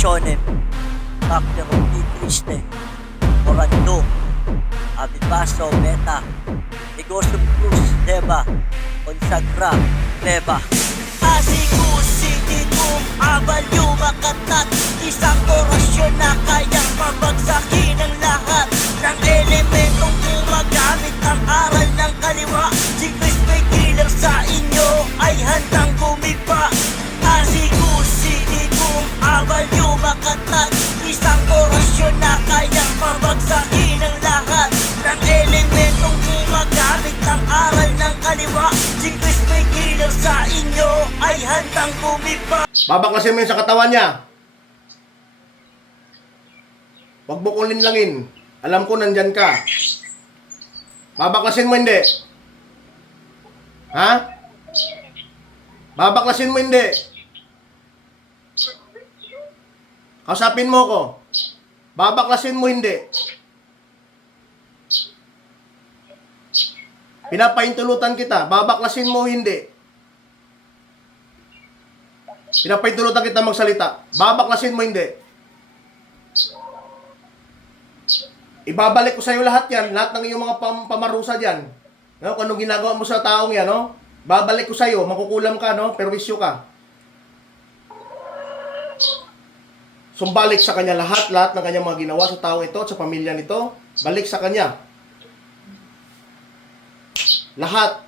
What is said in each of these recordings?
shonen, karakter di triste, orando, abibaso, meta, negosyo plus, deba, konsagra, leba. Asikusi ditong abal yumakantat, isang orasyon na kayang pabagsakin ang lahat ng elementong gumagamit ang aral ng kaliwa. Si Chris may killer sa inyo ay handang gumipa. Asikusi ditong abal yumakantat, isang orasyon na kayang pabagsakin ang lahat ng elementong gumagamit ang aral ng kaliwa. Si Chris may killer sa inyo ay handang gumipa. Babaklasin mo yun sa katawan niya. Huwag mo kong linlangin. Alam ko nandyan ka. Babaklasin mo hindi. Ha? Babaklasin mo hindi. Kausapin mo ko. Babaklasin mo hindi. Pinapaintulutan kita. Babaklasin mo hindi. Pinapaintulutan kita magsalita. Babaklasin mo hindi. Ibabalik ko sa iyo lahat yan. Lahat ng iyong mga pamarusa dyan. No? Kung anong ginagawa mo sa taong yan, no? Babalik ko sa iyo. Makukulam ka, no? Perwisyo ka. Sumbalik sa kanya lahat ng kanyang mga ginawa sa taong ito at sa pamilya nito. Balik sa kanya. Lahat.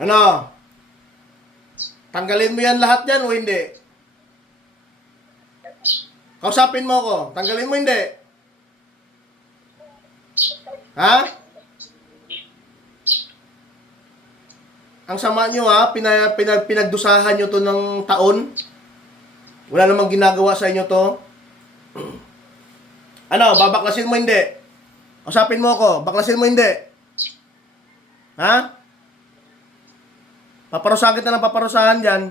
Ano? Tanggalin mo yan lahat yan o hindi? Kausapin mo ako. Tanggalin mo hindi? Ha? Ang sama nyo ha, pinagdusahan nyo to ng taon. Wala namang ginagawa sa inyo to. Ano, babaklasin mo hindi? Kausapin mo ako, baklasin mo hindi? Ha? Paparusahan kita ng paparusahan dyan.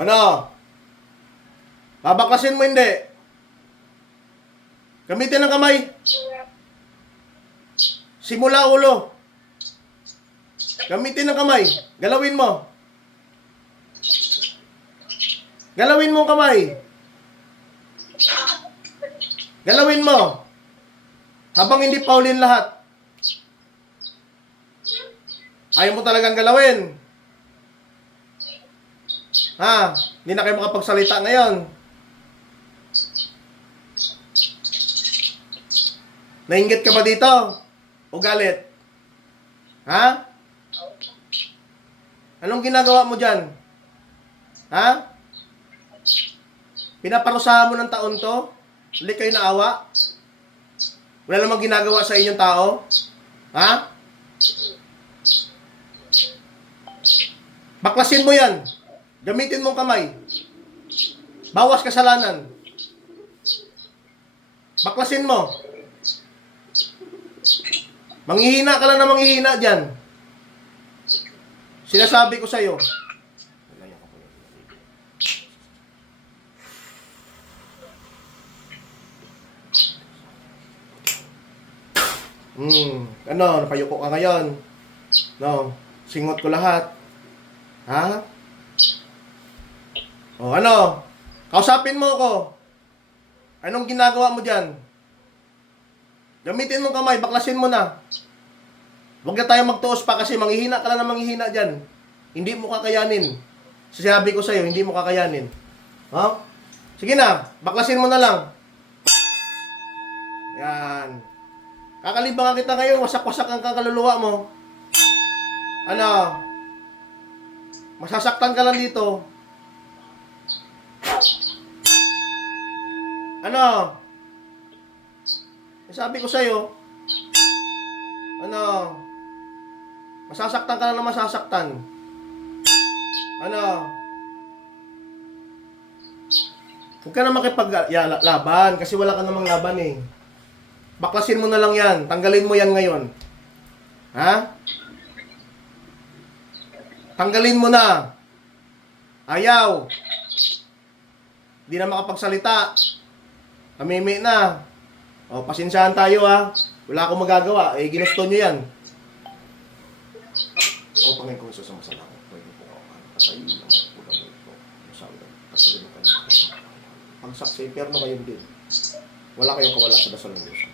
Ano? Babaklasin mo hindi? Gamitin ang kamay. Simula ulo. Gamitin ang kamay. Galawin mo. Galawin mo ang kamay. Galawin mo. Habang hindi paulin lahat. Ayaw mo talagang galawin. Ha? Hindi na kayo makapagsalita ngayon. Nainggit ka ba dito? O galit? Ha? Anong ginagawa mo dyan? Ha? Pinaparusahan mo ng taon to? Ulit kayo naawa? Wala namang ginagawa sa inyong tao? Ha? Baklasin mo yan. Gamitin mong kamay. Bawas kasalanan. Baklasin mo. Manghihina ka lang na manghihina dyan. Sinasabi ko sa'yo. Ano, napayuko ka ngayon. No, singot ko lahat. Ha? O ano? Kausapin mo ako. Anong ginagawa mo dyan? Gamitin mong kamay, baklasin mo na. Huwag na tayo magtuos pa kasi manghihina ka lang na manghihina dyan. Hindi mo kakayanin. Sasabi ko sa'yo, hindi mo kakayanin. Ha? Sige na, baklasin mo na lang. Yan. Kakalibangan kita ngayon, wasak-wasak ang kaluluwa mo. Ano? Masasaktan ka lang dito. Ano? Sabi ko sa'yo, ano? Masasaktan ka na masasaktan. Ano? Huwag ka na makipaglaban kasi wala ka namang laban eh. Baklasin mo na lang yan. Tanggalin mo yan ngayon. Ha? Tanggalin mo na. Ayaw. Di na makapagsalita. Kamimi na. O, pasensyahan tayo ha. Wala akong magagawa. Eh, ginusto nyo yan. O, Panginoon kong Isus, masalamat. Pwede po ako. Patayin na magpulang ito. Masabi na. Patayin na kayo. Pagsak sa impyerno kayo din. Wala kayong kawala sa dasal ng Diyos.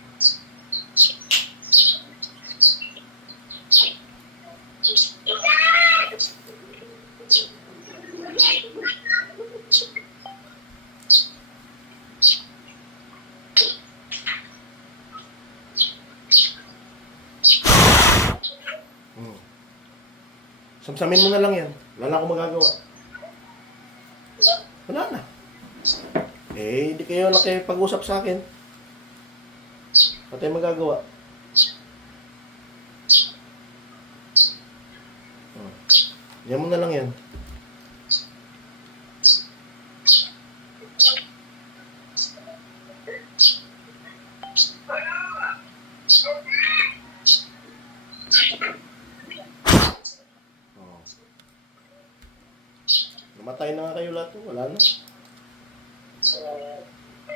Samsamin mo na lang yan. Wala na akong magagawa. Wala na. Eh, hindi kayo nakipag-usap sa akin. Wala tayong magagawa. Yan mo na lang yan. Namatay na nga kayo lahat. Wala na.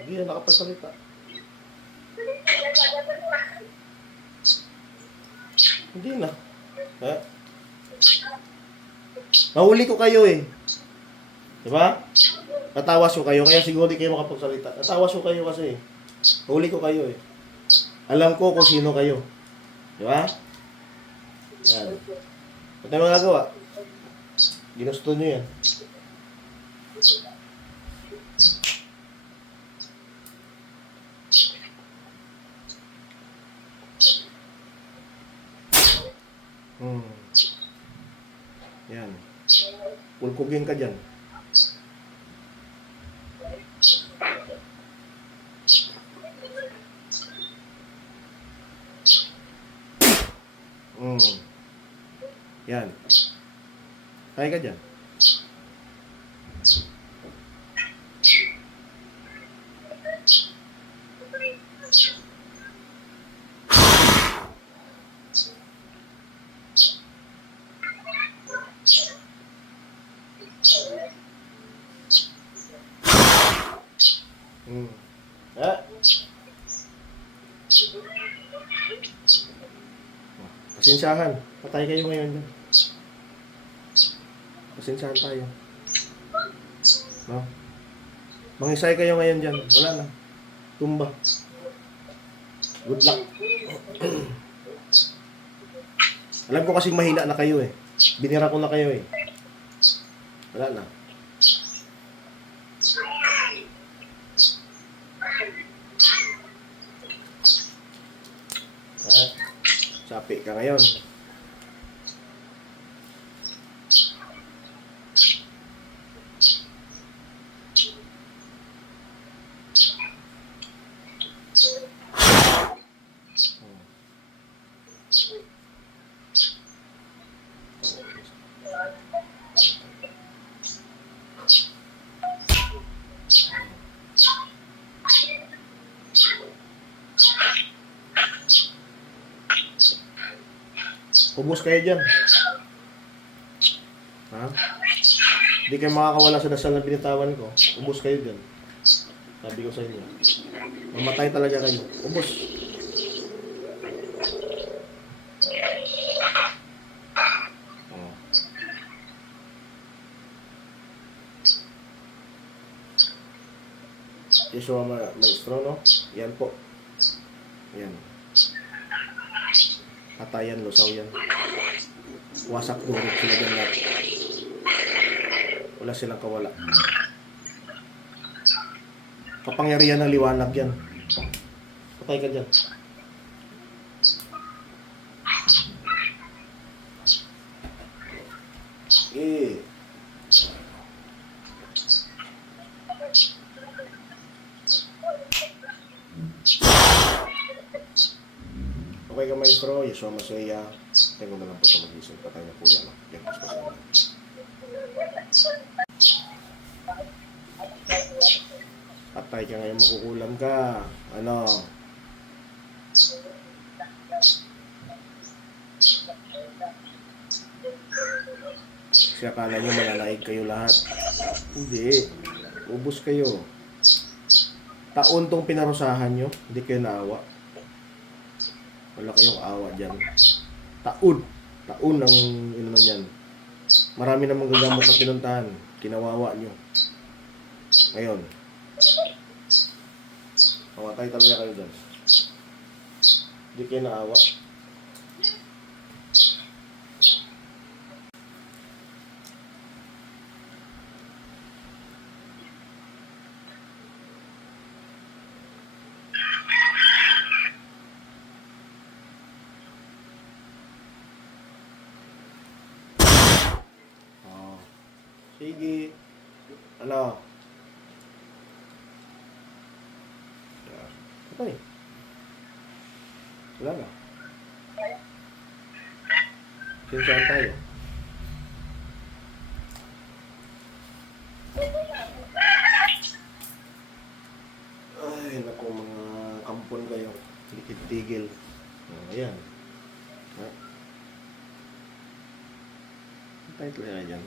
Hindi na nakapagsalita. Hindi na. Ha? Nahuli ko kayo eh. Diba? Natawas ko kayo, kaya siguro di kayo makapagsalita. Natawas ko kayo kasi. Nahuli ko kayo eh. Alam ko kung sino kayo. Diba? Yan. Ba't tayo magagawa? Ginusto nyo yan. Yan. Pulkugin ka dyan. Yan. Kaya ka dyan. Pasensyahan. Patay kayo ngayon. Pasensyahan tayo. No? Mangisay kayo ngayon dyan. Wala na. Tumba. Good luck. Alam ko kasing mahina na kayo eh. Binira ko na kayo eh. Wala na. Sapi ka ngayon. Ubus kayo dyan. Ha? Hindi kayo makakawala sa dasal na binitawan ko. Ubus kayo dyan. Sabi ko sa inyo. Mamatay talaga kayo. Ubus. Yeshua Maestro, no? Yan po. Yan. Patayan, lusaw yan. Wasak durog sila dyan lahat. Wala silang kawala. Kapangyarihan ng liwanag yan. Patay ka dyan. Eh. Okay ka, Maestro. Yeshua Masaya. Tingnan ko na lang po ito mag-isip. Patay na po yan. Yan, mas patay na. Patay ka ngayon, makukulam ka. Ano? Kasi akala nyo malalaig kayo lahat. Hindi. Ubus kayo. Taon tong pinarusahan nyo. Hindi kayo naawa. Wala kayong awa dyan. Taon. Taon ang ano yan. Marami namang gagamot na pinuntahan. Kinawawa nyo. Ngayon. Mamatay talaga kayo dyan. Hindi kayo naawa. Sige. Ano? Patay. Wala na. Sinsaan tayo. Ay, naku, mga kampon kayo. Tigil. Ayan. Ha? Patay talaga dyan.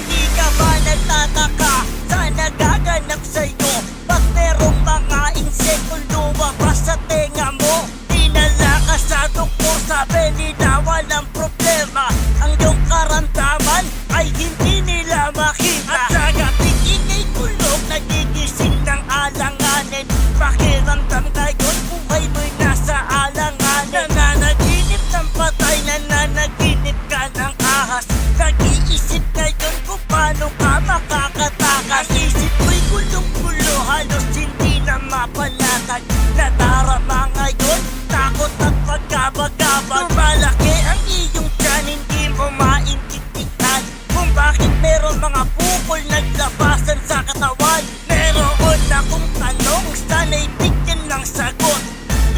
Di ka ba nagtataka sa nagaganap sa'yo? Pag merong mga insektong lumabas sa tenga mo, dinala ka sa doktor, sabi nila walang problema. Ang iyong karamdaman ay hindi nila makita. At sa gabing ika'y tulog, nagigising ng alanganin. Pakiramdam ngayon, buhay mo'y nasa alanganin. Nananaginip ng patay, nananaginip ka ng ahas. Nag-iisip ngayon kung paano ka makakatakas. Isip mo'y gulong-gulo, halos hindi na mapanatag. Nadarama ngayon, takot at pagkabagabag. Lumalaki ang iyong tiyan, hindi mo maintindihan kung bakit meron mga bukol naglabasan sa katawan. Meron akong tanong, sana'y bigyan ng sagot.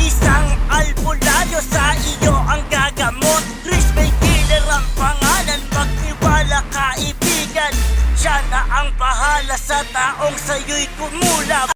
Isang albularyo sa iyo ang gagamot. Chris May Killer ang pangalan, magtiwala kaibigan. Siya na ang bahala sa taong sa'yo'y kumulap.